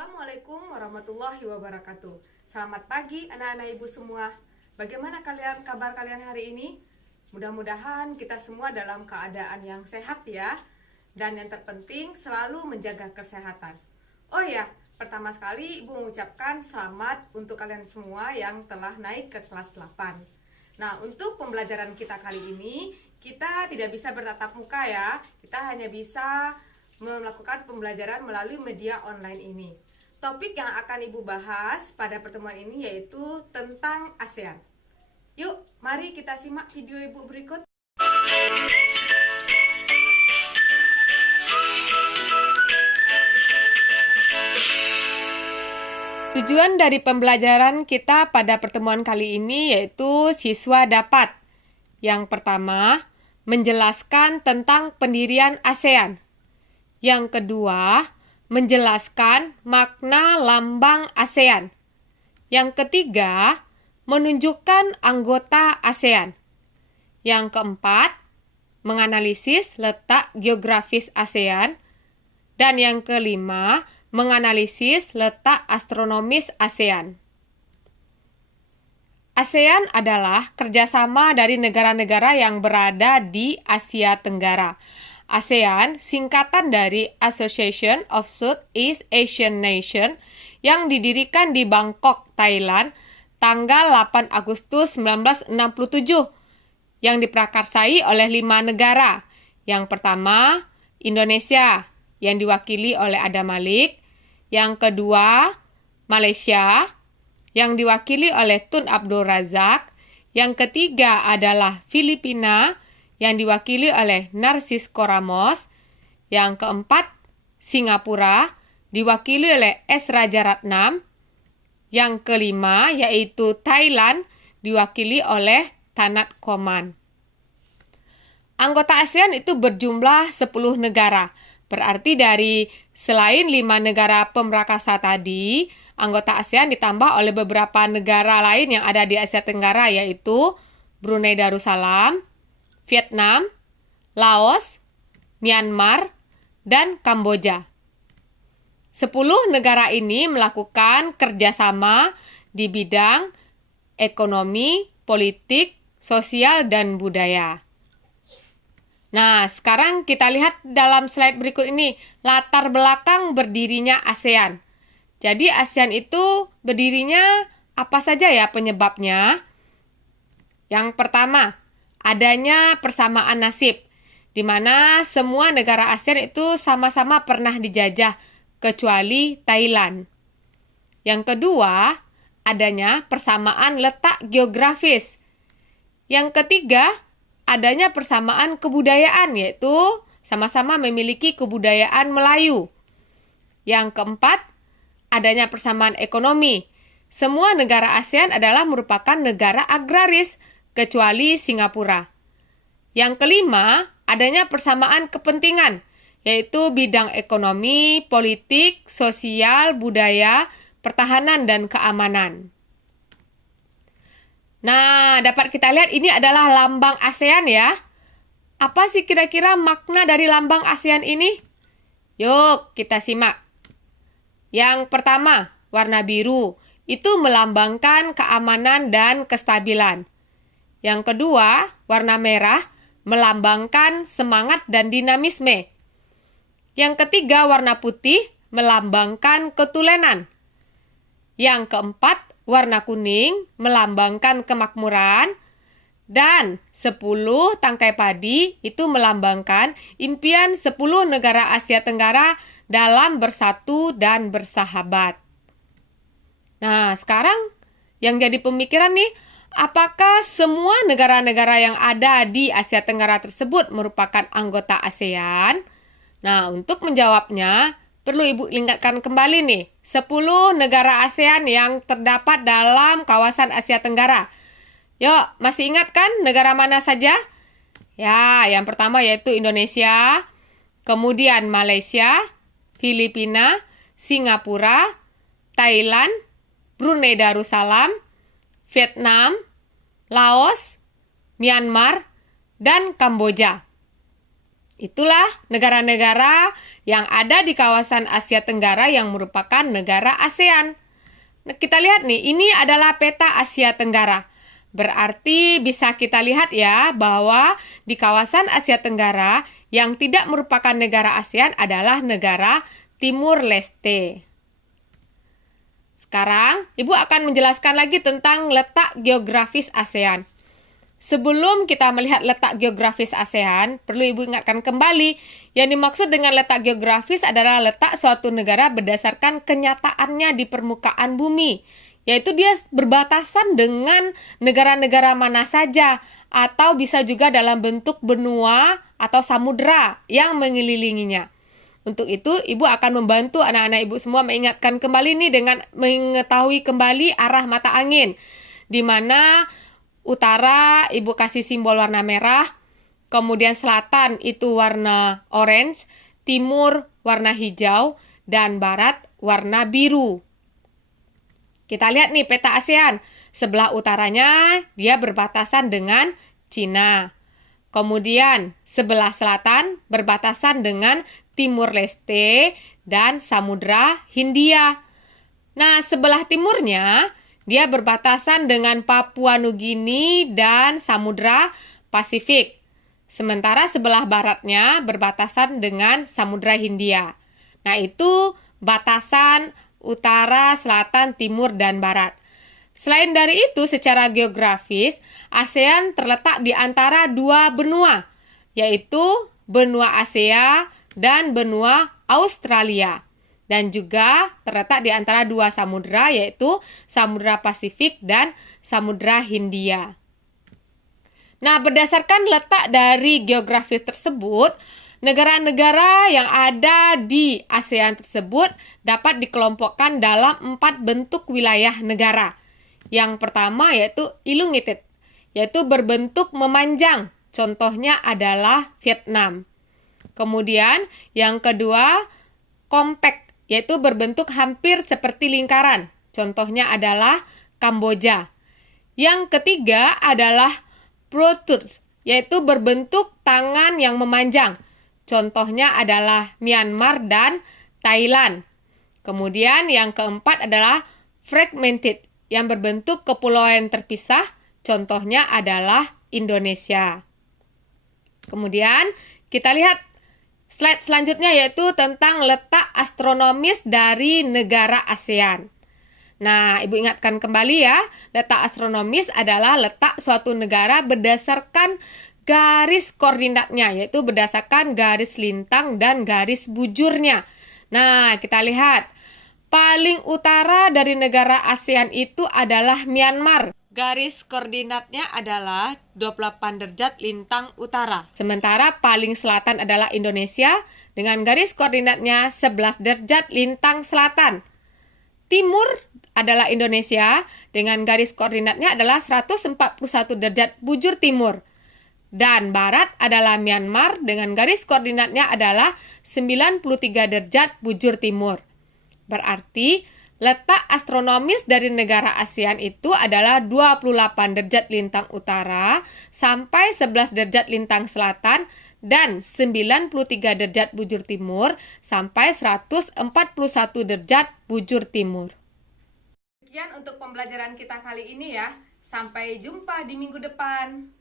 Assalamualaikum warahmatullahi wabarakatuh. Selamat pagi anak-anak ibu semua. Bagaimana kabar kalian hari ini? Mudah-mudahan kita semua dalam keadaan yang sehat ya. Dan yang terpenting selalu menjaga kesehatan. Oh ya, pertama sekali ibu mengucapkan selamat untuk kalian semua yang telah naik ke kelas 8. Nah, untuk pembelajaran kita kali ini, kita tidak bisa bertatap muka ya. Kita hanya bisa melakukan pembelajaran melalui media online ini. Topik yang akan Ibu bahas pada pertemuan ini yaitu tentang ASEAN. Yuk, mari kita simak video Ibu berikut. Tujuan dari pembelajaran kita pada pertemuan kali ini yaitu siswa dapat. Yang pertama, menjelaskan tentang pendirian ASEAN. Yang kedua, menjelaskan makna lambang ASEAN. Yang ketiga, menunjukkan anggota ASEAN. Yang keempat, menganalisis letak geografis ASEAN. Dan yang kelima, menganalisis letak astronomis ASEAN. ASEAN adalah kerjasama dari negara-negara yang berada di Asia Tenggara. ASEAN singkatan dari Association of Southeast Asian Nations yang didirikan di Bangkok, Thailand, tanggal 8 Agustus 1967, yang diprakarsai oleh 5 negara. Yang pertama, Indonesia, yang diwakili oleh Adam Malik. Yang kedua, Malaysia, yang diwakili oleh Tun Abdul Razak. Yang ketiga adalah Filipina, yang diwakili oleh Narcisco Ramos. Yang keempat, Singapura, diwakili oleh S. Rajaratnam. Yang kelima, yaitu Thailand, diwakili oleh Tanat Koman. Anggota ASEAN itu berjumlah 10 negara. Berarti dari selain 5 negara pemrakasa tadi, anggota ASEAN ditambah oleh beberapa negara lain yang ada di Asia Tenggara, yaitu Brunei Darussalam, Vietnam, Laos, Myanmar, dan Kamboja. 10 negara ini melakukan kerjasama di bidang ekonomi, politik, sosial, dan budaya. Nah, sekarang kita lihat dalam slide berikut ini, latar belakang berdirinya ASEAN. Jadi ASEAN itu berdirinya apa saja ya penyebabnya? Yang pertama, adanya persamaan nasib, di mana semua negara ASEAN itu sama-sama pernah dijajah, kecuali Thailand. Yang kedua, adanya persamaan letak geografis. Yang ketiga, adanya persamaan kebudayaan, yaitu sama-sama memiliki kebudayaan Melayu. Yang keempat, adanya persamaan ekonomi. Semua negara ASEAN adalah merupakan negara agraris, kecuali Singapura. Yang kelima, adanya persamaan kepentingan, yaitu bidang ekonomi, politik, sosial, budaya, pertahanan, dan keamanan. Nah, dapat kita lihat ini adalah lambang ASEAN ya. Apa sih kira-kira makna dari lambang ASEAN ini? Yuk, kita simak. Yang pertama, warna biru. Itu melambangkan keamanan dan kestabilan. Yang kedua, warna merah melambangkan semangat dan dinamisme. Yang ketiga, warna putih melambangkan ketulenan. Yang keempat, warna kuning melambangkan kemakmuran. Dan 10 tangkai padi itu melambangkan impian 10 negara Asia Tenggara dalam bersatu dan bersahabat. Nah, sekarang yang jadi pemikiran nih, apakah semua negara-negara yang ada di Asia Tenggara tersebut merupakan anggota ASEAN? Nah, untuk menjawabnya, perlu Ibu ingatkan kembali nih, 10 negara ASEAN yang terdapat dalam kawasan Asia Tenggara. Yuk, masih ingat kan negara mana saja? Ya, yang pertama yaitu Indonesia, kemudian Malaysia, Filipina, Singapura, Thailand, Brunei Darussalam, Vietnam, Laos, Myanmar, dan Kamboja. Itulah negara-negara yang ada di kawasan Asia Tenggara yang merupakan negara ASEAN. Nah, kita lihat nih, ini adalah peta Asia Tenggara. Berarti bisa kita lihat ya bahwa di kawasan Asia Tenggara yang tidak merupakan negara ASEAN adalah negara Timur Leste. Sekarang, Ibu akan menjelaskan lagi tentang letak geografis ASEAN. Sebelum kita melihat letak geografis ASEAN, perlu Ibu ingatkan kembali, yang dimaksud dengan letak geografis adalah letak suatu negara berdasarkan kenyataannya di permukaan bumi, yaitu dia berbatasan dengan negara-negara mana saja, atau bisa juga dalam bentuk benua atau samudera yang mengelilinginya. Untuk itu, Ibu akan membantu anak-anak Ibu semua mengingatkan kembali nih dengan mengetahui kembali arah mata angin, di mana utara Ibu kasih simbol warna merah, kemudian selatan itu warna orange, timur warna hijau, dan barat warna biru. Kita lihat nih peta ASEAN. Sebelah utaranya dia berbatasan dengan Cina. Kemudian sebelah selatan berbatasan dengan Timur Leste dan Samudra Hindia. Nah, sebelah timurnya dia berbatasan dengan Papua Nugini dan Samudra Pasifik. Sementara sebelah baratnya berbatasan dengan Samudra Hindia. Nah, itu batasan utara, selatan, timur, dan barat. Selain dari itu, secara geografis, ASEAN terletak di antara dua benua, yaitu benua Asia dan benua Australia. Dan juga terletak di antara dua samudera, yaitu Samudra Pasifik dan Samudra Hindia. Nah, berdasarkan letak dari geografis tersebut, negara-negara yang ada di ASEAN tersebut dapat dikelompokkan dalam 4 bentuk wilayah negara. Yang pertama yaitu elongated, yaitu berbentuk memanjang. Contohnya adalah Vietnam. Kemudian yang kedua compact, yaitu berbentuk hampir seperti lingkaran. Contohnya adalah Kamboja. Yang ketiga adalah protrusive, yaitu berbentuk tangan yang memanjang. Contohnya adalah Myanmar dan Thailand. Kemudian yang keempat adalah fragmented, yang berbentuk kepulauan terpisah. Contohnya adalah Indonesia. Kemudian kita lihat slide selanjutnya, yaitu tentang letak astronomis dari negara ASEAN. Nah, Ibu ingatkan kembali ya, letak astronomis adalah letak suatu negara berdasarkan garis koordinatnya, yaitu berdasarkan garis lintang dan garis bujurnya. Nah, kita lihat, paling utara dari negara ASEAN itu adalah Myanmar. Garis koordinatnya adalah 28 derajat lintang utara. Sementara paling selatan adalah Indonesia dengan garis koordinatnya 11 derajat lintang selatan. Timur adalah Indonesia dengan garis koordinatnya adalah 141 derajat bujur timur. Dan barat adalah Myanmar dengan garis koordinatnya adalah 93 derajat bujur timur. Berarti letak astronomis dari negara ASEAN itu adalah 28 derajat lintang utara sampai 11 derajat lintang selatan dan 93 derajat bujur timur sampai 141 derajat bujur timur. Sekian untuk pembelajaran kita kali ini ya. Sampai jumpa di minggu depan.